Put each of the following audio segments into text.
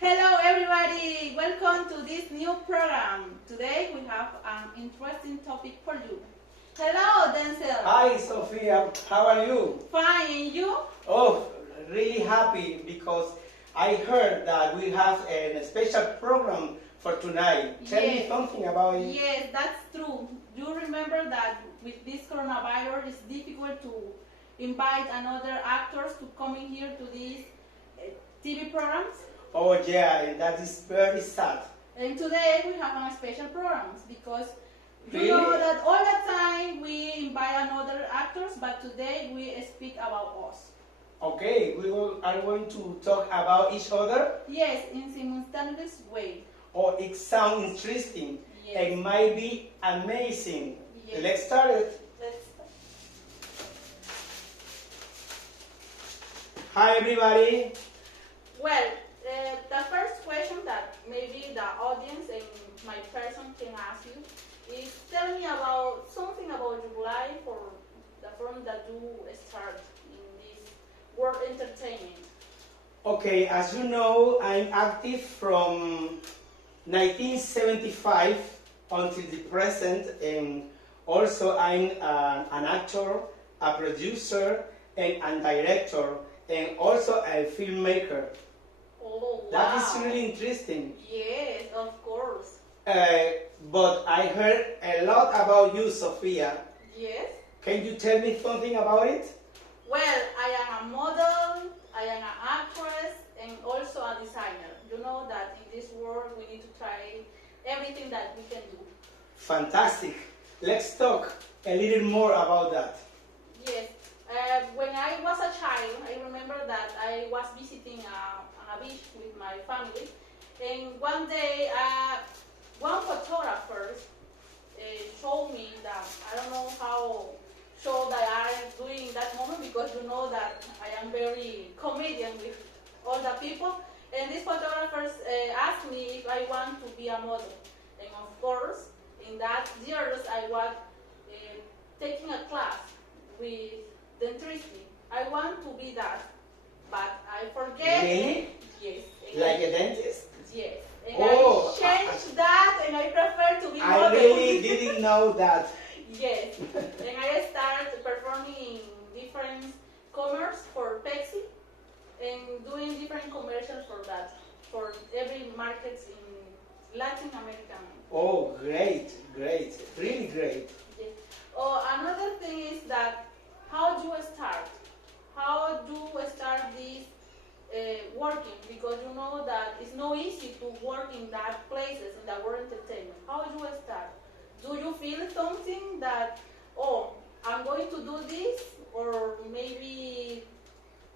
Hello everybody, welcome to this new program. Today we have an interesting topic for you. Hello Denzel. Hi, Sophia. How are you? Fine, and you? Oh, really happy because I heard that we have a special program for tonight. Tell me Yes. something about it. Yes, that's true. You remember that with this coronavirus it's difficult to invite another actors to come in here to these TV programs? Oh, yeah, and that is very sad. And today we have a special programs because you Really? know that all the time we invite another actors, but today we speak about us. Okay, are going to talk about each other. Yes, in simultaneous way. Oh, it sounds interesting. Yes. It might be amazing. Yes. Let's start it. Let's Hi, everybody. Well, the first question that maybe the audience and my person can ask you is tell me about something about your life or the firm that you start in this world entertainment. Okay, as you know, I'm active from 1975 until the present, and also I'm an actor, a producer, and a director, and also a filmmaker. Oh, wow. That is really interesting. Yes, of course. But I heard a lot about you, Sophia. Yes. Can you tell me something about it? Well, I am a model, I am an actress, and also a designer. You know that in this world we need to try everything that we can do. Fantastic. Let's talk a little more about that. Yes. When I was a child, I remember that I was visiting a beach with my family, and one day one photographer showed me that I don't know how show that I am doing in that moment because you know that I am very comedian with all the people, and these photographers asked me if I want to be a model, and of course in that years I was taking a class with dentistry. I want to be that, but I forget. Really? Yes. Like a dentist? Yes. And Oh, I changed that, and I prefer to be I model. really didn't know that. Yes. And I started performing in different commerce for Pepsi and doing different commercials for that, for every market in Latin America. Oh, great, great, really great. Yes. Oh, another thing is that how do you start? How do you start this working? Because you know that it's not easy to work in that places in the world entertainment. How do you start? Do you feel something that, oh, I'm going to do this, or maybe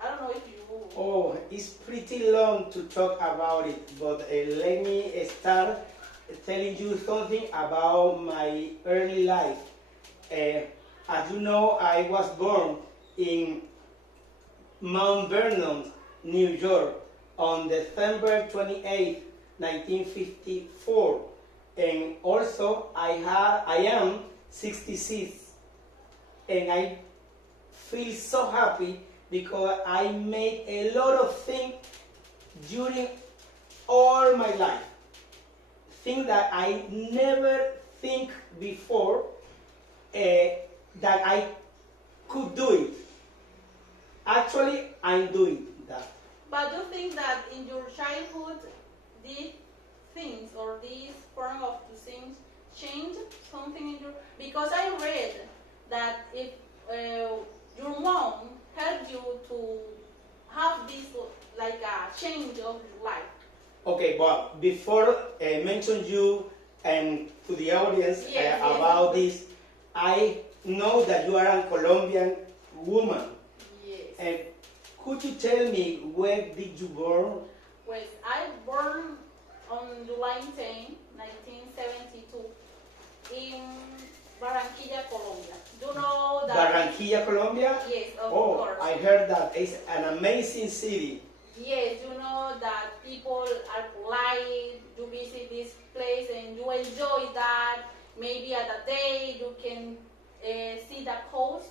I don't know if you. Oh, it's pretty long to talk about it, but let me start telling you something about my early life. As you know, I was born in Mount Vernon, New York, on December 28, 1954. And also, I am 66. And I feel so happy because I made a lot of things during all my life. Things that I never think before that I could do it. Actually, I'm doing that. But do you think that in your childhood these things or this form of the things change something in your? Because I read that if your mom helped you to have this like a change of your life. Okay, but before mention you and to the audience Yes, about yes. this, I know that you are a Colombian woman. Yes. And could you tell me where did you born? Well, I born on July 10, 1972 in Barranquilla, Colombia. Do you know that? Barranquilla, Colombia? Yes, of Oh, course. I heard that it's an amazing city. Yes, you know that people are polite, you visit this place and you enjoy that. Maybe at a day you can see the coast,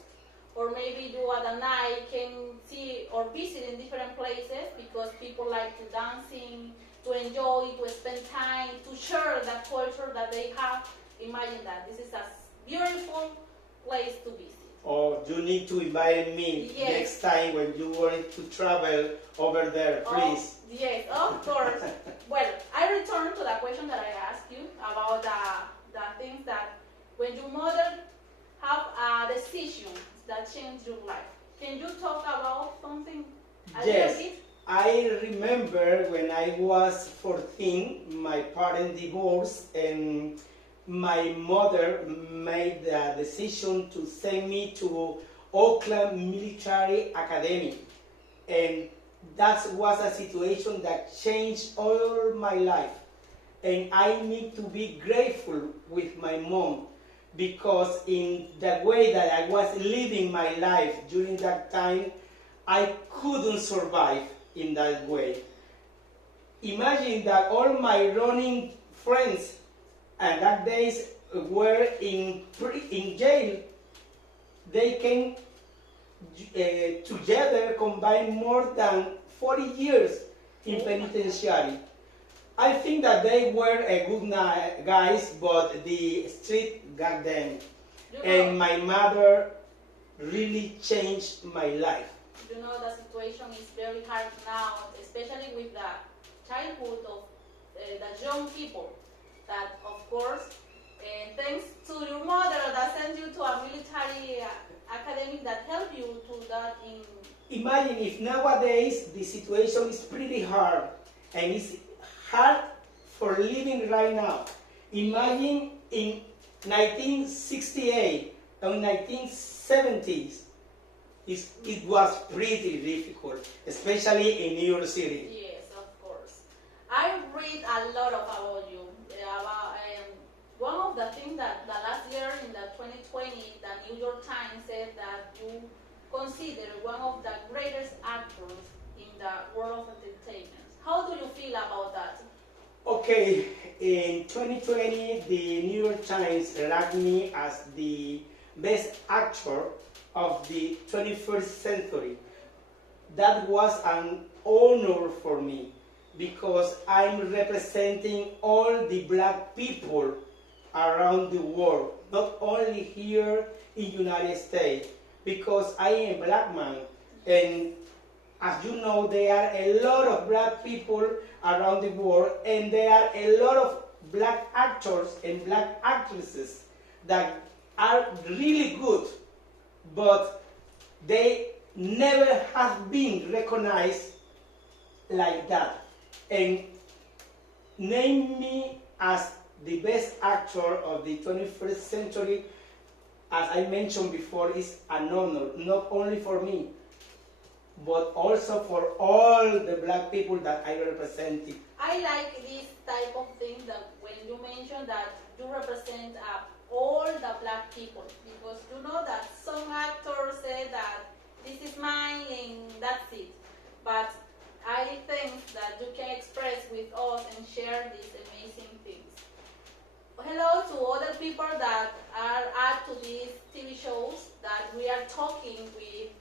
or maybe you at a night can see or visit in different places because people like to dancing to enjoy, to spend time, to share the culture that they have. Imagine that. This is a beautiful place to visit. Or you need to invite me Yes. next time when you want to travel over there, please. Oh, yes, of course. Well, I return to the question that I asked you about the things that when your mother have a decision that changed your life. Can you talk about something a Yes. little bit? I remember when I was 14, my parents divorced, and my mother made the decision to send me to Oakland Military Academy. And that was a situation that changed all my life. And I need to be grateful with my mom, because in the way that I was living my life during that time, I couldn't survive in that way. Imagine that all my running friends and that days were in jail. They came together, combined more than 40 years in penitentiary. I think that they were a good guys, but the street got them. And my mother really changed my life. You know, the situation is very hard now, especially with the childhood of the young people. That, of course, thanks to your mother that sent you to a military academy that helped you to that in... Imagine if nowadays the situation is pretty hard, and it's hard for living right now. Imagine in 1968 and 1970s, it was pretty difficult, especially in New York City. Yes, of course. I read a lot about you. About, one of the things that the last year in the 2020, the New York Times said that you consider one of the greatest actors in the world of entertainment. How do you feel about that? Okay, in 2020, the New York Times ranked me as the best actor of the 21st century. That was an honor for me, because I'm representing all the black people around the world, not only here in United States, because I am a black man, and as you know, there are a lot of black people around the world, and there are a lot of black actors and black actresses that are really good, but they never have been recognized like that. And name me as the best actor of the 21st century, as I mentioned before, is an honor, not only for me, but also for all the black people that I represented. I like this type of thing that when you mention that you represent all the black people, because you know that some actors say that this is mine and that's it. But I think that you can express with us and share these amazing things. Hello to other people that are add to these TV shows that we are talking with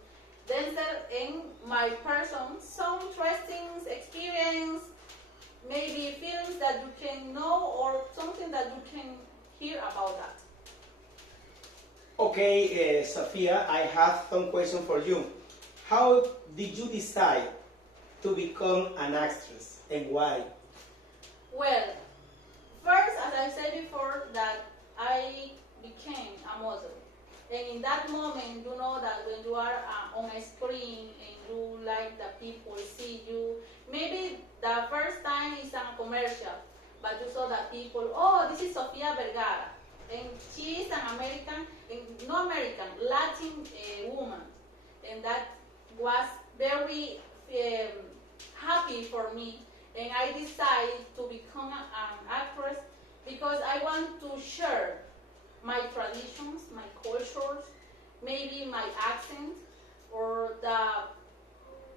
Denzel and my person, some interesting experience, maybe films that you can know or something that you can hear about that. Okay, Sophia, I have some question for you. How did you decide to become an actress, and why? Well, first, as I said before, that I became a model. And in that moment, you know that when you are on a screen and you like the people see you, maybe the first time is a commercial, but you saw that people, oh, this is Sofia Vergara, and she is an American, no American, Latin woman. And that was very happy for me. And I decided to become an actress because I want to share my traditions, my cultures, maybe my accent, or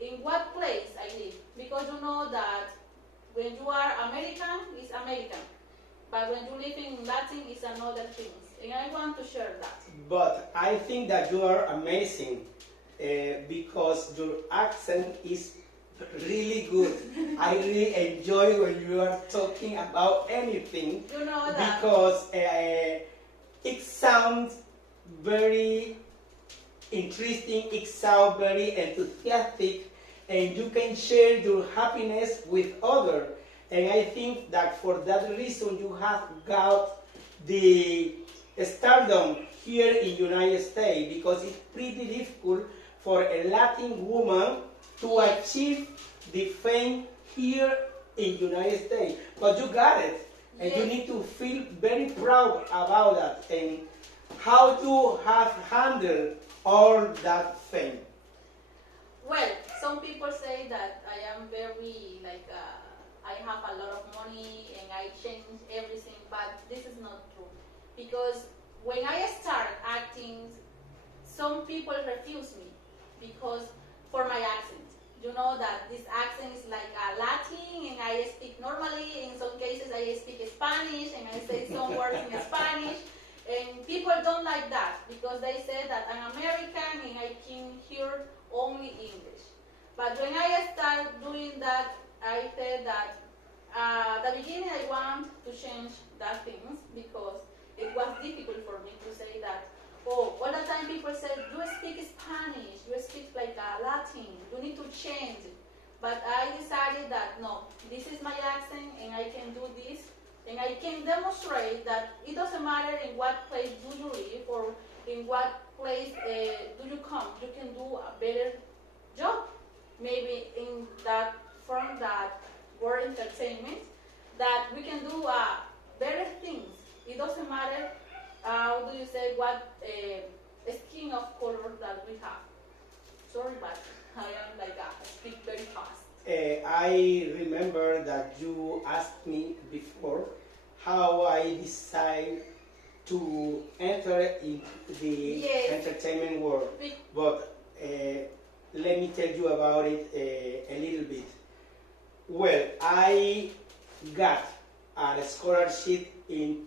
in what place I live. Because you know that when you are American, it's American. But when you live in Latin, it's another thing. And I want to share that. But I think that you are amazing because your accent is really good. I really enjoy when you are talking about anything You know that. because it sounds very interesting, it sounds very enthusiastic, and you can share your happiness with others. And I think that for that reason you have got the stardom here in United States, because it's pretty difficult for a Latin woman to achieve the fame here in United States. But you got it, and you Yes. need to feel very proud about that and how you have handled all that fame. Well, some people say that I am very like I have a lot of money and I change everything, but this is not true. Because when I start acting, some people refuse me because for my accent. You know that this accent is like a Latin and I speak normally. In some cases I speak Spanish and I say some words in Spanish. And people don't like that because they say that I'm American and I can hear only English. But when I started doing that, I said that at the beginning I want to change that things because it was difficult for me to say that, oh, all the time people say, you speak Spanish, you speak like a Latin, you need to change it. But I decided that no, this is my accent and I can do this. And I can demonstrate that it doesn't matter in what place do you live or in what place do you come. You can do a better job. Maybe in that from that word entertainment, that we can do better things. It doesn't matter how do you say what skin of color that we have. Sorry, but I am like I speak very fast. I remember that you asked me before how I decided to enter into the Yes. entertainment world. Be- But let me tell you about it a little bit. Well, I got a scholarship in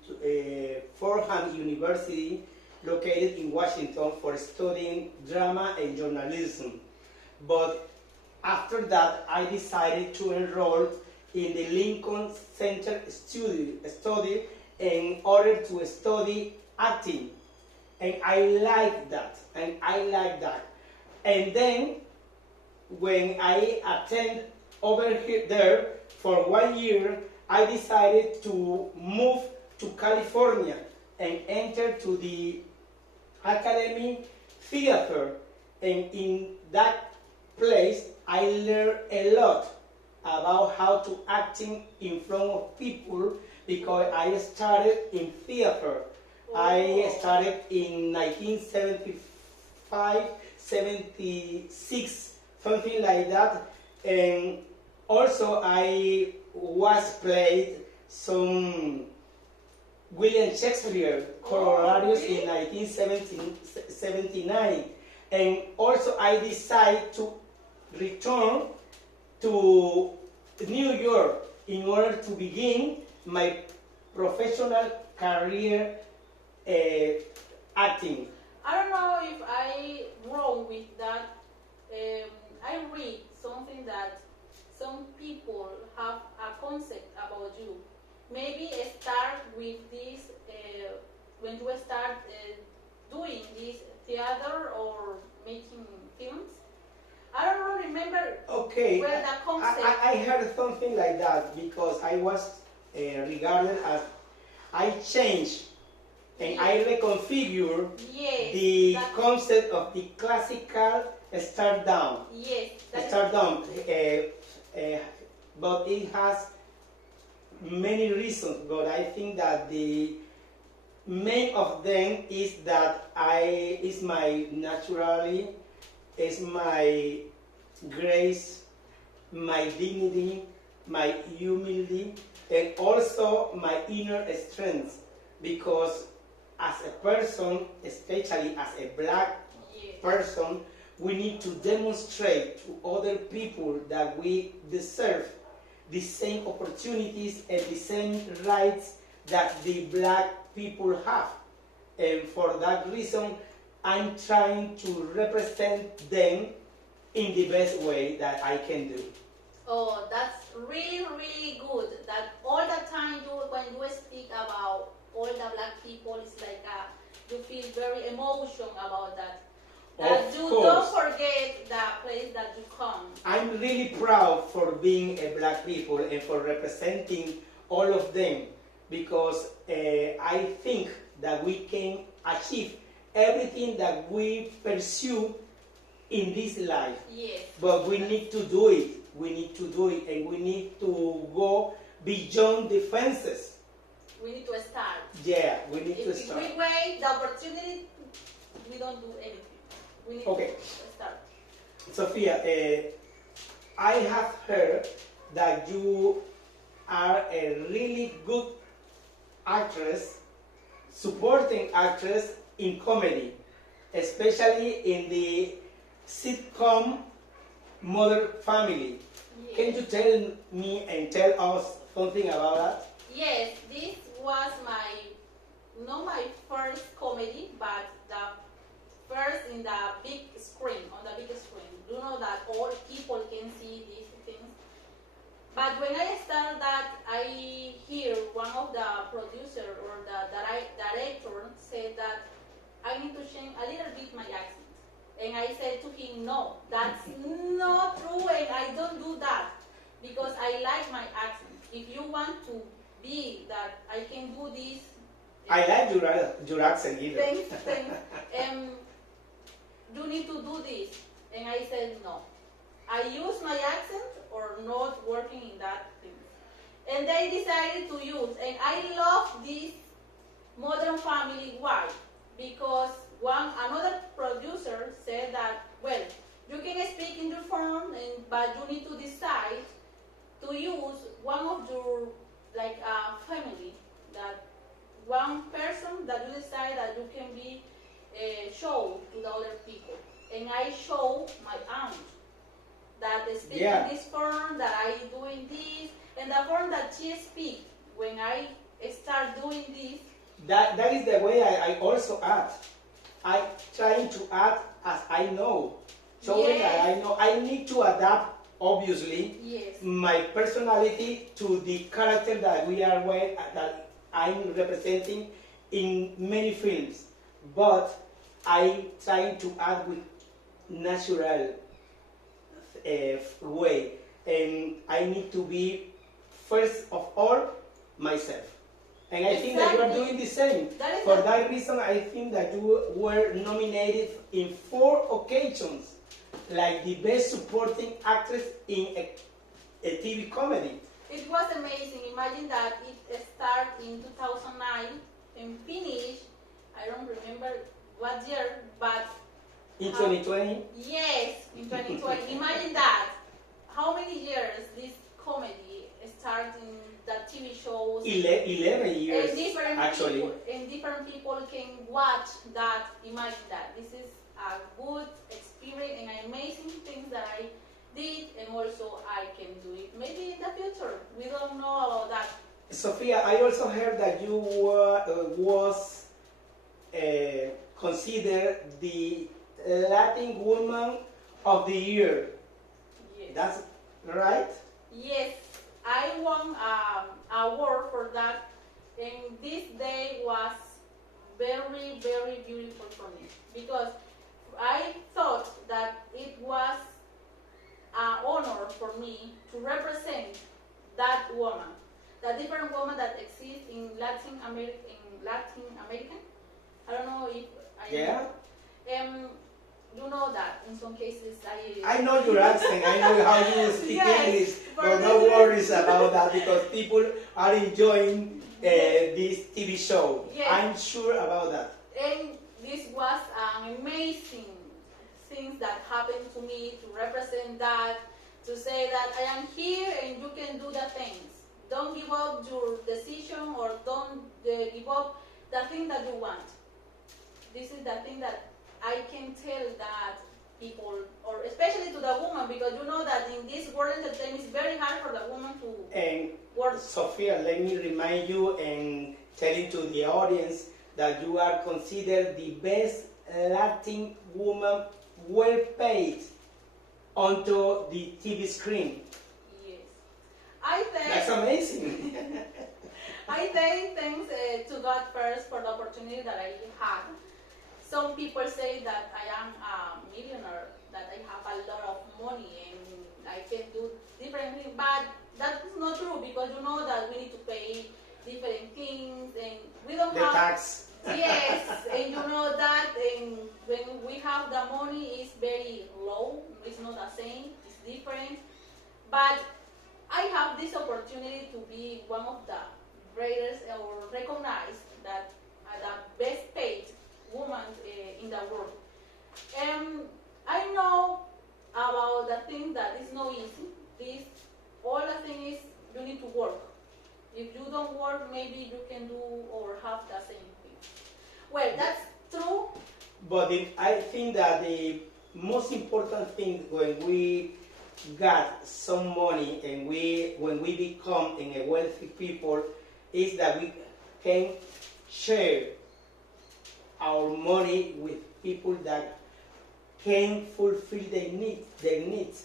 Fordham University, located in Washington, for studying drama and journalism. But after that, I decided to enroll in the Lincoln Center study in order to study acting. And I like that. And then, when I attend over here there for 1 year, I decided to move to California and enter to the Academy Theater. And in that place, I learned a lot about how to acting in front of people because I started in theater. I started in 1975, 76, something like that. And also I was played some William Shakespeare, Coriolanus in 1979. And also I decided to return to New York in order to begin my professional career acting. I don't know if I wrong with that. I read something that some people have a concept about you. Maybe start with this when you start doing this theater or making films. I don't remember Okay, where the concept. I heard something like that because I was regarded as I changed and I reconfigure Yes, the that- concept of the classical stardom. Yes, that- Stardom, but it has many reasons. But I think that the main of them is that is my naturally, is my grace, my dignity, my humility, and also my inner strength. Because as a person, especially as a black yes. person, we need to demonstrate to other people that we deserve the same opportunities and the same rights that the black people have. And for that reason, I'm trying to represent them in the best way that I can do. Oh, that's really, really good. That all the time when you speak about all the black people, it's like you feel very emotional about that. That Of you course. don't forget the place that you come. I'm really proud for being a black people and for representing all of them, because I think that we can achieve everything that we pursue in this life. Yes. But we need to do it. We need to do it, and we need to go beyond the fences. We need to start. Yeah, we need to If start. we wait the opportunity, we don't do anything. We need Okay. to start. Sophia, I have heard that you are a really good actress, supporting actress in comedy, especially in the sitcom Modern Family. Yes. Can you tell me and tell us something about that? Yes, this was not my first comedy, but the first in the big screen, on the big screen. You know that all people can see these things. But when I started that, I hear one of the producer or the director said that I need to change a little bit my accent. And I said to him, no, that's not true, and I don't do that because I like my accent. If you want to be that I can do this. I like your accent either. Thanks. You need to do this. And I said no. I use my accent or not working in that thing. And they decided to use. And I love this Modern Family. Why? Because another producer said that, well, you can speak in your phone, but you need to decide to use one of your family, that one person that you decide that you can be show to the other people. And I show my aunt that they speak in this form, that I doing this, and the form that she speak when I start doing this. That is the way I also act. I trying to act as I know, showing that I know. I need to adapt, obviously, my personality to the character that that I'm representing in many films. But I trying to act with natural way, and I need to be first of all myself. And I think that you are doing the same. For that reason, I think that you were nominated in 4 occasions, like the best supporting actress in a TV comedy. It was amazing. Imagine that it started in 2009 and finished, I don't remember what year, but... In 2020? Yes, in 2020. Imagine that. How many years this comedy started in the TV shows? 11 years, actually. And different people can watch that, imagine that. This is a good experience and amazing things that I did, and also I can do it maybe in the future. We don't know about that. Sophia, I also heard that you was considered the Latin Woman of the Year. Yes. That's right? Yes, I won an award for that, and this day was very, very beautiful for me because I thought that it was an honor for me to represent that woman, the different woman that exists in Latin American. I don't know if I you know that in some cases I know your accent, I know how you speak English, but no worries about that because people are enjoying this TV show. Yes. I'm sure about that. And this was an amazing thing that happened to me to represent that, to say that I am here and you can do the things. Don't give up your decision or don't give up the thing that you want. This is the thing that I can tell that people, or especially to the woman, because you know that in this world entertainment it's very hard for the woman to work. Sophia, let me remind you and telling to the audience that you are considered the best Latin woman well paid onto the TV screen. Yes. amazing. I thank thanks to God first for the opportunity that I had. Some people say that I am a millionaire, that I have a lot of money and I can do different things, but that's not true because you know that we need to pay different things and we don't The have. tax. Yes, and you know that and when we have the money, it's very low. It's not the same. It's different. But I have this opportunity to be one of the greatest or recognized that the best paid woman in the world. And I know about the thing that is not easy. This all the thing is you need to work. If you don't work, maybe you can do or have the same thing. Well, that's true. But I think that the most important thing when we got some money and when we become a wealthy people is that we can share our money with people that can fulfill their needs.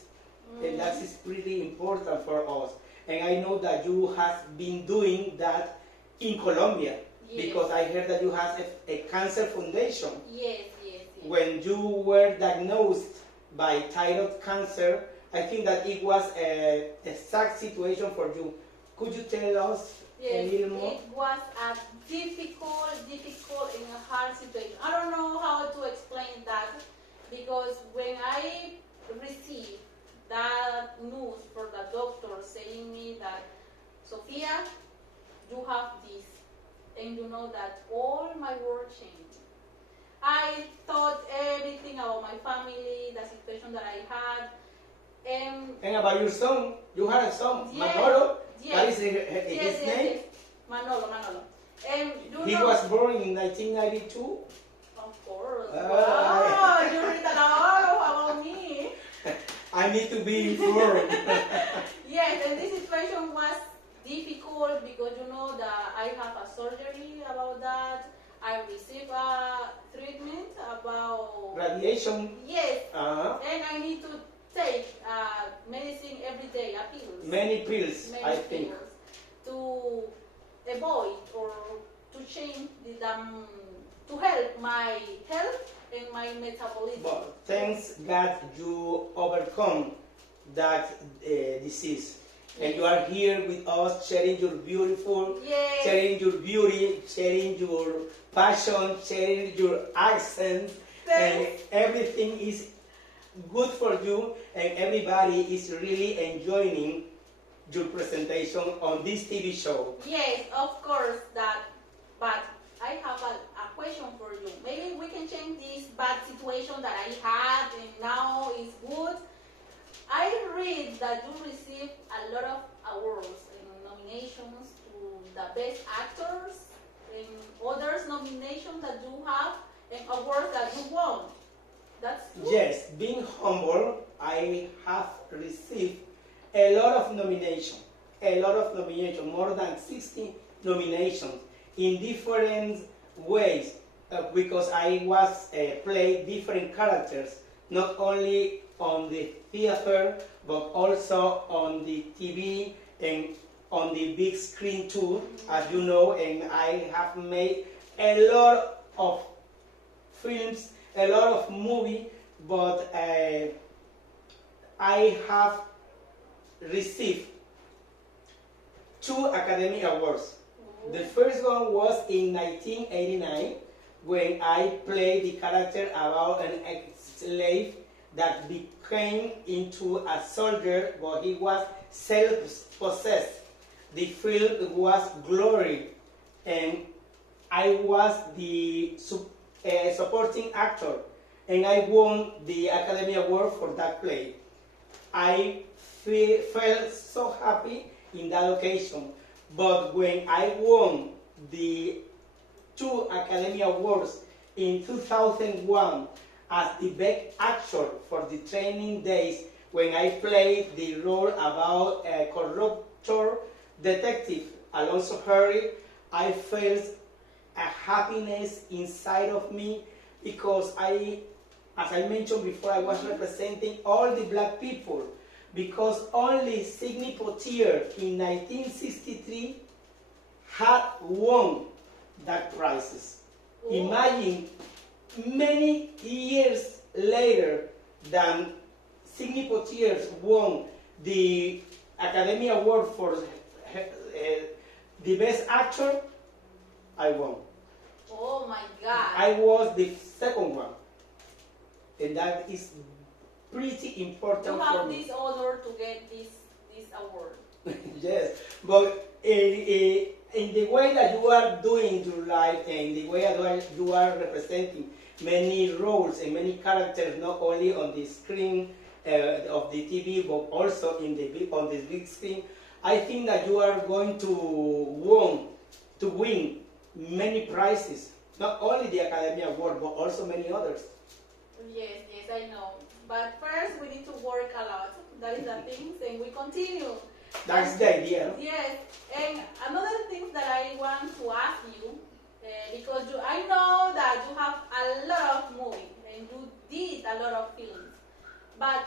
And that is pretty important for us. And I know that you have been doing that in Colombia. Yes. Because I heard that you have a cancer foundation. Yes, yes, yes. When you were diagnosed by thyroid cancer, I think that it was a sad situation for you. Could you tell us a Yes, little more? it was a difficult and a hard situation. I don't know how to explain that because when I received that news for the doctor saying me that, Sofia, you have this, and you know that all my world changed. I thought everything about my family, the situation that I had, And about your son, you had a son, Yes, Manolo. yes. That is his name. Yes. Manolo. And you He know, was born in 1992. of course. Ah. Wow, you read a lot about me. I need to be informed. Yes, and this situation was difficult because you know that I have a surgery about that. I received a treatment about Radiation. yes, Uh-huh. and I need to take medicine every day, a pills. Many pills, Many I think. pills to avoid or to change to help my health and my metabolism. But thanks God you overcome that disease. And you are here with us sharing your beautiful, Yes. sharing your beauty, sharing your passion, sharing your accent. And Thanks. everything is good for you and everybody is really enjoying your presentation on this TV show. Yes, of course that. But I have a question for you. Maybe we can change this bad situation that I had and now it's good. I read that you received a lot of awards and nominations to the best actors and others nominations that you have and awards that you won. That's true? Yes, being humble, I have received a lot of nominations, more than 60 nominations in different ways because I was played different characters, not only on the theater, but also on the TV and on the big screen too, as you know, and I have made a lot of films, a lot of movies, but I have received 2 Academy Awards. The first one was in 1989 when I played the character about an ex-slave that became into a soldier, but he was self-possessed. The film was Glory, and I was the supporting actor, and I won the Academy Award for that play. I felt so happy in that occasion, but when I won the 2 Academy Awards in 2001 as the best actor for the training days when I played the role about a corruptor detective, Alonso Harry, I felt a happiness inside of me because as I mentioned before, I was representing all the black people. because only Sidney Poitier in 1963 had won that prizes. Oh. Imagine many years later than Sidney Poitier won the Academy Award for the Best Actor, I won. Oh my God. I was the second one. And that is pretty important You for have me. this honor to get this award. Yes, but in the way that you are doing your life and the way that you are representing many roles and many characters, not only on the screen of the TV, but also on the big screen, I think that you are going to win many prizes, not only the Academy Award, but also many others. Yes, I know. But first we need to work a lot. That is the things, and we continue. That's the idea. Yes, and another thing that I want to ask you, because I know that you have a lot of movies and you did a lot of films, but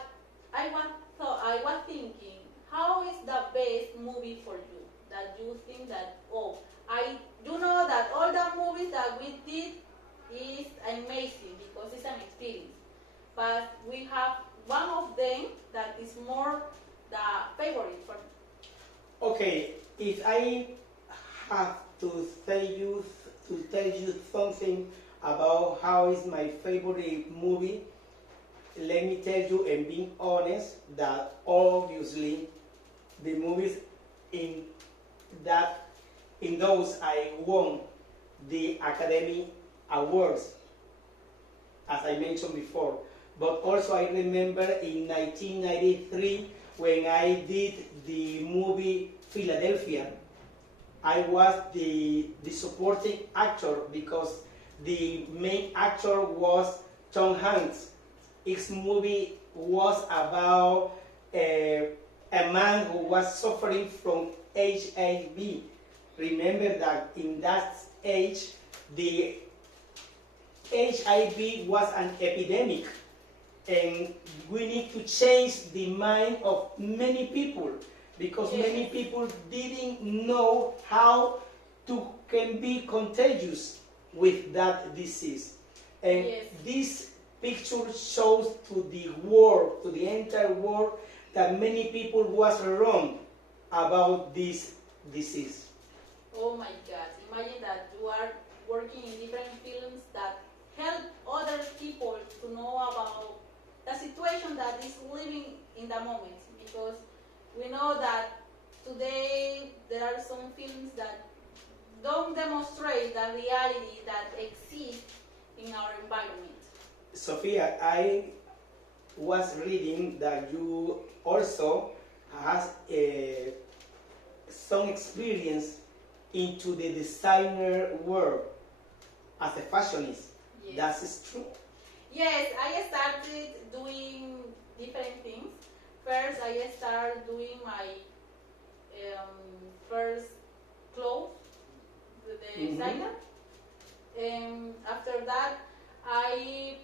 I was thinking, how is the best movie for you that you think that you know that all the movies that we did is amazing because it's an experience, but we have one of them that is more the favorite for me. Okay, if I have to tell you something about how is my favorite movie, let me tell you and being honest that obviously the movies in those I won the Academy Awards, as I mentioned before. But also I remember in 1993 when I did the movie Philadelphia, I was the supporting actor because the main actor was Tom Hanks. Its movie was about a man who was suffering from HIV. Remember that in that age, the HIV was an epidemic, and we need to change the mind of many people because many people didn't know how to can be contagious with that disease. And this picture shows to the world, to the entire world, that many people was wrong about this disease. Oh my God, imagine that you are working in different films that help other people to know about the situation that is living in the moment, because we know that today there are some films that don't demonstrate the reality that exists in our environment. Sophia, I was reading that you also has some experience into the designer world as a fashionist. Yes. That is true. Yes, I started doing different things. First, I started doing my first clothes, the designer. And after that, I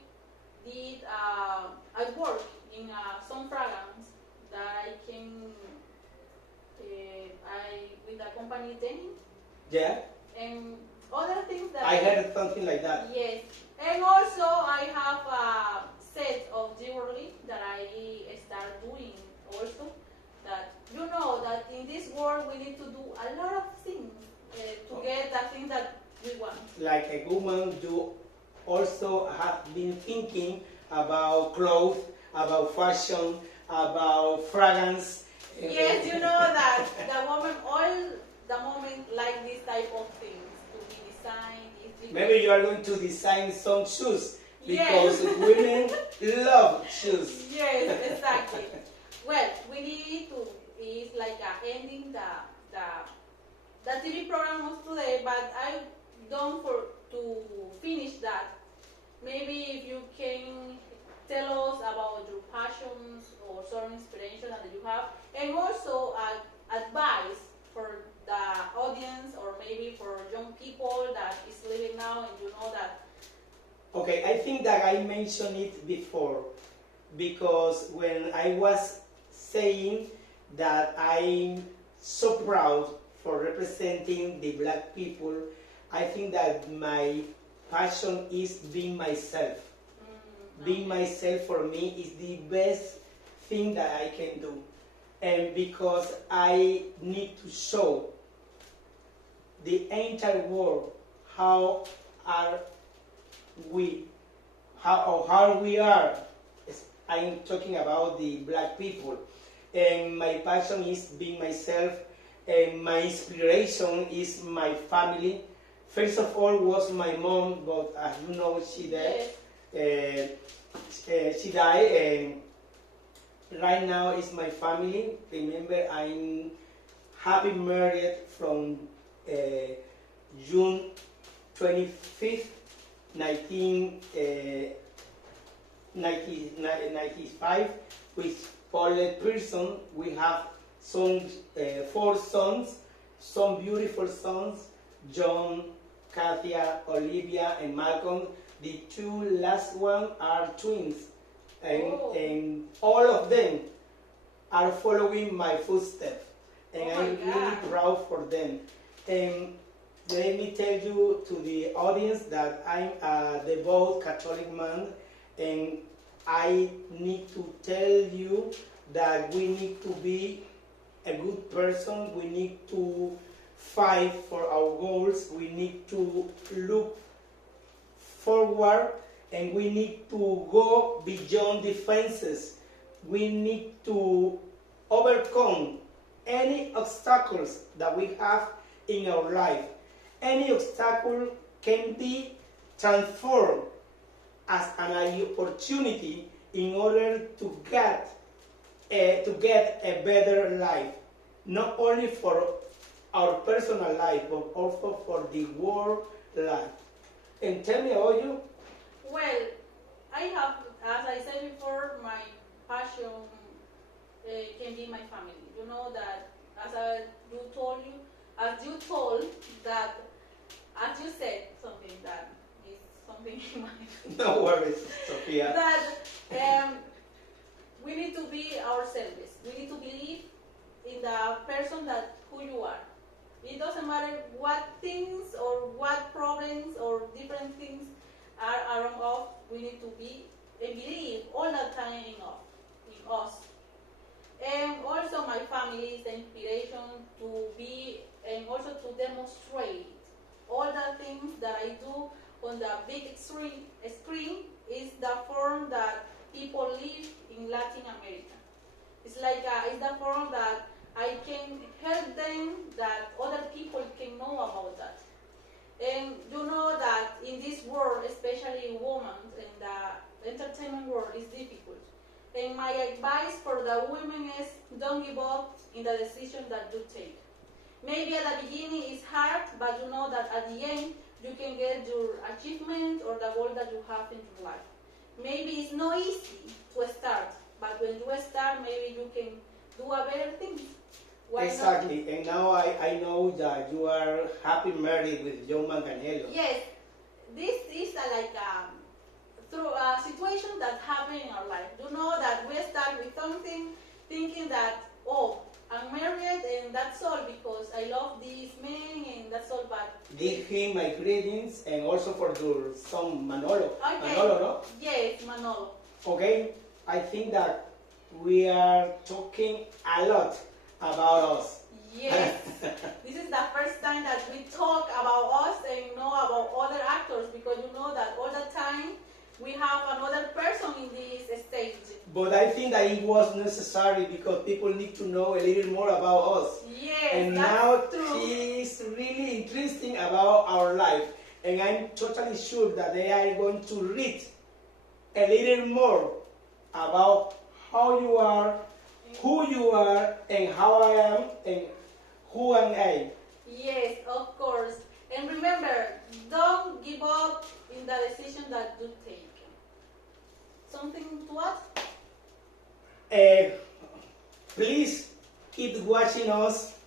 worked in some fragrance that I can, with the company Denim. Yeah. And other things that I heard something like that. Yes. And also I have a set of jewelry that I start doing also, that you know that in this world we need to do a lot of things to get the thing that we want. Like a woman, you also have been thinking about clothes, about fashion, about fragrance. Yes, you know that the woman all the moment like this type of things to be designed. Maybe you are going to design some shoes because Yes. women love shoes. Yes, exactly. Well, we need to, it's like ending the TV program of today, but I don't to finish that. Maybe if you can tell us about your passions or some inspiration that you have, and also advice for the audience or maybe for young people that is living now and you know that. Okay, I think that I mentioned it before because when I was saying that I'm so proud for representing the black people. I think that my passion is being myself. Being myself for me is the best thing that I can do. And because I need to show the entire world how are we, how we are. I'm talking about the black people. And my passion is being myself, and my inspiration is my family. First of all was my mom, but as you know, she died. She died, and right now it's my family. Remember, I'm happy married from June 25th, 1995, with Paulette Pearson. We have four sons, some beautiful sons, John, Katia, Olivia, and Malcolm. The two last ones are twins, and all of them are following my footsteps, and I'm really proud for them. And let me tell you to the audience that I'm a devout Catholic man, and I need to tell you that we need to be a good person. We need to fight for our goals. We need to look forward, and we need to go beyond the fences. We need to overcome any obstacles that we have in our life. Any obstacle can be transformed as an opportunity in order to get a better life, not only for our personal life, but also for the world life. And tell me about you. Well, I have, as I said before, my passion can be my family. You know that, as you told that, as you said something that is something in my No worries, Sophia. that we need to be ourselves. We need to believe in the person that who you are. It doesn't matter what things or what problems or different things are around us. We need to be and believe all the time in us. And also my family is the inspiration to be and also to demonstrate all the things that I do on the big screen is the form that people live in Latin America. It's like it's the form that I can help them, that other people can know about that. And you know that in this world, especially women, in the entertainment world is difficult. And my advice for the women is don't give up in the decision that you take. Maybe at the beginning it's hard, but you know that at the end you can get your achievement or the goal that you have in your life. Maybe it's not easy to start, but when you start, maybe you can do a better thing. Why exactly, not? And now I know that you are happy married with John Manganiello. Yes, this is through a situation that happened in our life. You know that we start with something thinking that, oh, I'm married and that's all because I love this man and that's all, but... Give him my greetings and also for your son Manolo. Okay. Manolo, no? Yes, Manolo. Okay, I think that we are talking a lot about us. Yes, this is the first time that we talk about us and know about other actors because you know that all the time we have another person in this stage. But I think that it was necessary because people need to know a little more about us. Yes, and that's now true. he is really interesting about our life. And I'm totally sure that they are going to read a little more about how you are, who you are, and how I am, and who am I. Yes, of course. And remember, don't give up in the decision that you take. Something to add? Please keep watching us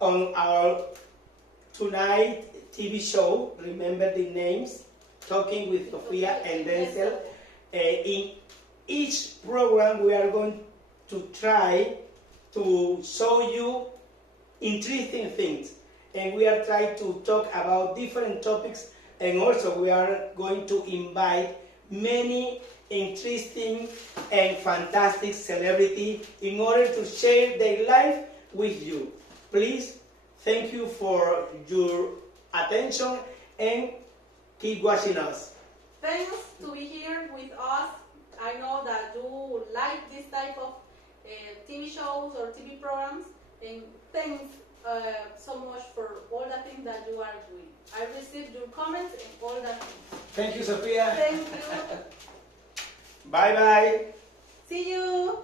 on our tonight TV show. Remember the names, Talking with Sofia and Denzel. In each program we are going to try to show you interesting things. And we are trying to talk about different topics, and also we are going to invite many interesting and fantastic celebrities in order to share their life with you. Please, thank you for your attention and keep watching us. Thanks to be here with us. I know that you like this type of TV shows or TV programs, and thanks so much for all the things that you are doing. I received your comments and all the things. Thank you, Sophia. Thank you. Bye bye. See you.